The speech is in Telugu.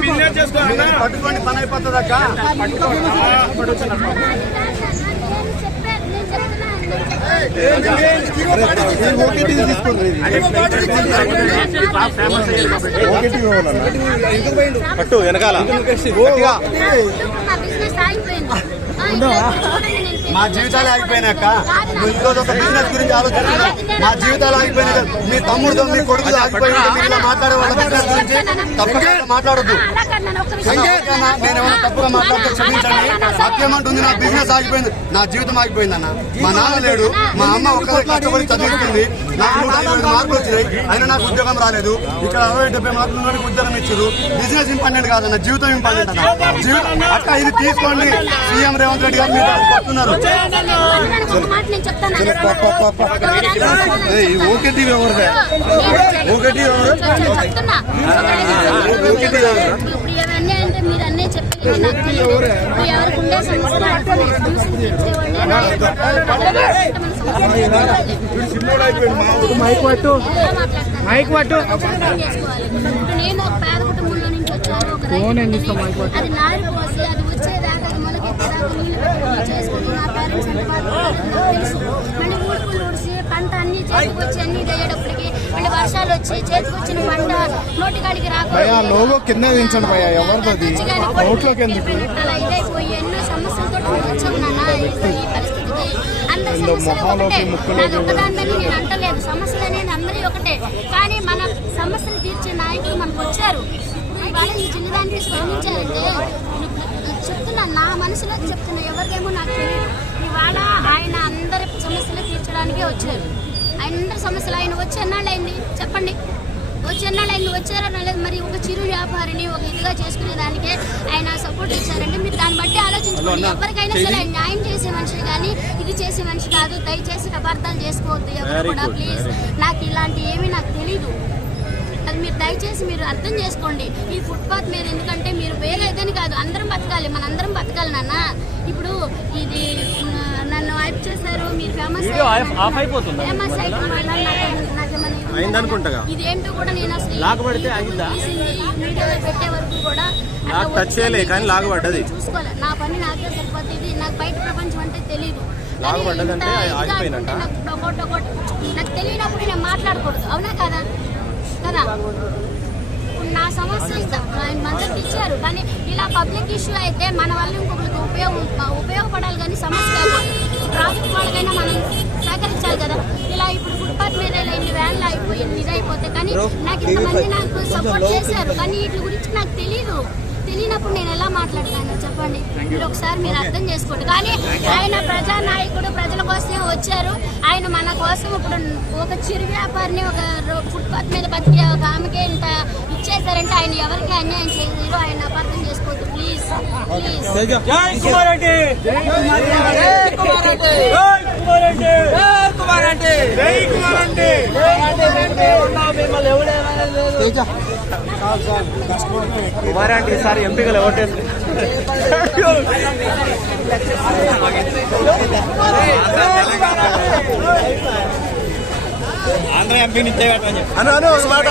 బిజినెస్ చేసుకో అన్న. పట్టుకోండి పని అయిపోతుంది అక్క పట్టు వెనకాల మా జీవితాలు ఆగిపోయినాయి అక్క నువ్వు ఇంకోటి ఒక బిజినెస్ గురించి ఆలోచిస్తున్నావు. మా జీవితాలు ఆగిపోయినాయి మీ తమ్ముడుతో మీ కొడుకుతో ఆగిపోయినా మీరు ఇలా మాట్లాడే వాళ్ళ బిజినెస్ గురించి తప్పకుండా మాట్లాడొద్దు? నేను ఏమైనా తప్పుగా మాట్లాడితే క్షమించండి. సత్యమంటుంది నా బిజినెస్ ఆగిపోయింది. నా జీవితం ఆగిపోయింది అన్న. మా నాన్న లేడు. మా అమ్మ ఒక్కరే కష్టపడి చదివిస్తుంది. నాకు నూట ఐదు మార్కులు వచ్చినాయి. అయినా నాకు ఉద్యోగం రాలేదు. ఇక్కడ అరవై డెబ్బై మార్కులు ఉద్యోగం ఇచ్చారు. బిజినెస్ ఇంపార్టెంట్ కాదన్న. జీవితం ఇంపార్టెంట్ అన్న. జీవితం అక్క ఇది తీసుకోండి. సీఎం రేవంత్ రెడ్డి గారు మీరు ఎవరిదే ఒకటి ఎవరు? చెప్పేది నాకు తెలియదు. ఎవరికి ఉండే అర్థం చేసుకోవాలి. ఇప్పుడు నేను ఒక పేద కుటుంబంలో నుంచి వచ్చాను ఒక రైతు అది నారి పోసి అది వచ్చేదాకా పెట్టుకుని చేసుకుని నా పేరెంట్స్ ఎంత బాధపడుతున్నారో నాకు తెలుసు మళ్ళీ ఊడుపులు ఊడిసి పంట అన్ని చేతికి వచ్చి అన్ని అయ్యేటప్పటికి మళ్ళీ వర్షాలు వచ్చి చేతికి వచ్చిన పంట నోటికాడికి భయ్యా, రాకుండా లోగో కింద ఇదైపోయి ఎన్నో సమస్యలతో వచ్చాము నాన్న ఈ- పరిస్థితికి అందరి సమస్యలు ఒకటే నాది ఒక్కదానిదని నేను అంటలేదు. సమస్యలు అనేది అందరి ఒకటే. కానీ మన సమస్యలు తీర్చే నాయకులు మనకు వచ్చారు. ఇవాళ జిల్లానికి స్పందించారంటే నేను చెప్తున్నా నా మనసులో చెప్తున్నా ఎవరికేమో నాకు తెలియదు ఇవాళ ఆయన అందరి సమస్యలు తీర్చడానికే వచ్చారు. ఆయన అందరి సమస్యలు ఆయన వచ్చి ఎన్నాళ్ళైంది? చెప్పండి. వచ్చి ఎన్నాళ్ళైంది? వచ్చారో లేదు మరి ఒక చిరు వ్యాపారిని ఒక ఇదిగా చేసుకునే దానికే ఆయన సపోర్ట్ ఇచ్చారంటే మీరు దాన్ని బట్టి ఆలోచించుకోండి. ఎవరికైనా సరే న్యాయం చేసే మనిషి కానీ ఇది చేసే మనిషి కాదు. దయచేసి అపార్థాలు చేసుకోవద్దు. ఎవరు కూడా ప్లీజ్ నాకు ఇలాంటి ఏమీ నాకు తెలీదు. అది మీరు దయచేసి మీరు అర్థం చేసుకోండి. ఈ ఫుట్పాత్ మీద ఎందుకంటే మీరు వేరే ఏదని కాదు అందరం బతకాలి మన అందరం బతకాలి నాన్న. ఇప్పుడు ఇది నన్ను హైప్ చేశారు మీరు ఫేమస్ ఫేమస్? అయిందనుకుంటగా. ఇదేంటో కూడా నేను అసలు పెట్టే వరకు కూడా అట్లా నాకు టచ్ చేయలే, వచ్చింది, కానీ లాగబడ్డది. చూసుకోవాలి నా పని నాకే సరిపోతుంది ఇది నాకు బయట ప్రపంచం అంటే తెలియదు నాకు తెలియనప్పుడు నేను మాట్లాడకూడదు అవునా కదా? కదా? నా సమస్య మద్దతు ఇచ్చారు కానీ ఇలా పబ్లిక్ ఇష్యూ అయితే మన వల్ల ఇంకొకరికి ఉపయోగం ఉపయోగపడాలి కానీ సమస్య ట్రాఫిక్ వాళ్ళకైనా మనం సహకరించాలి కదా. ఇలా ఇప్పుడు ఫుట్పాత్ మీద ఇన్ని వ్యాన్లు అయిపోయి ఇదైపోతే కానీ నాకు ఇంతమంది నాకు సపోర్ట్ చేశారు. కానీ వీటి గురించి నాకు ఎలా మాట్లాడతాను చెప్పండి. మీరు ఒకసారి మీరు అర్థం చేసుకోండి. కానీ ఆయన ప్రజానాయకుడు ప్రజల కోసమే వచ్చారు. ఆయన మన కోసం ఇప్పుడు ఒక చిరు వ్యాపారిని ఒక ఫుట్పాత్ మీద బతికే ఒక ఆమెకే ఇంత ఇచ్చేసారంటే ఆయన ఎవరికి అన్యాయం చేయలేరు ఆయన అపార్థం చేసుకోవద్దు. ప్లీజ్ ప్లీజ్ జై కుమార్ రెడ్డి లేదు కుమారాంటి ఈసారి ఎంపీగా ఎవరు ఆంధ్ర ఎంపీ నిత్య అను అను ఒక మాట.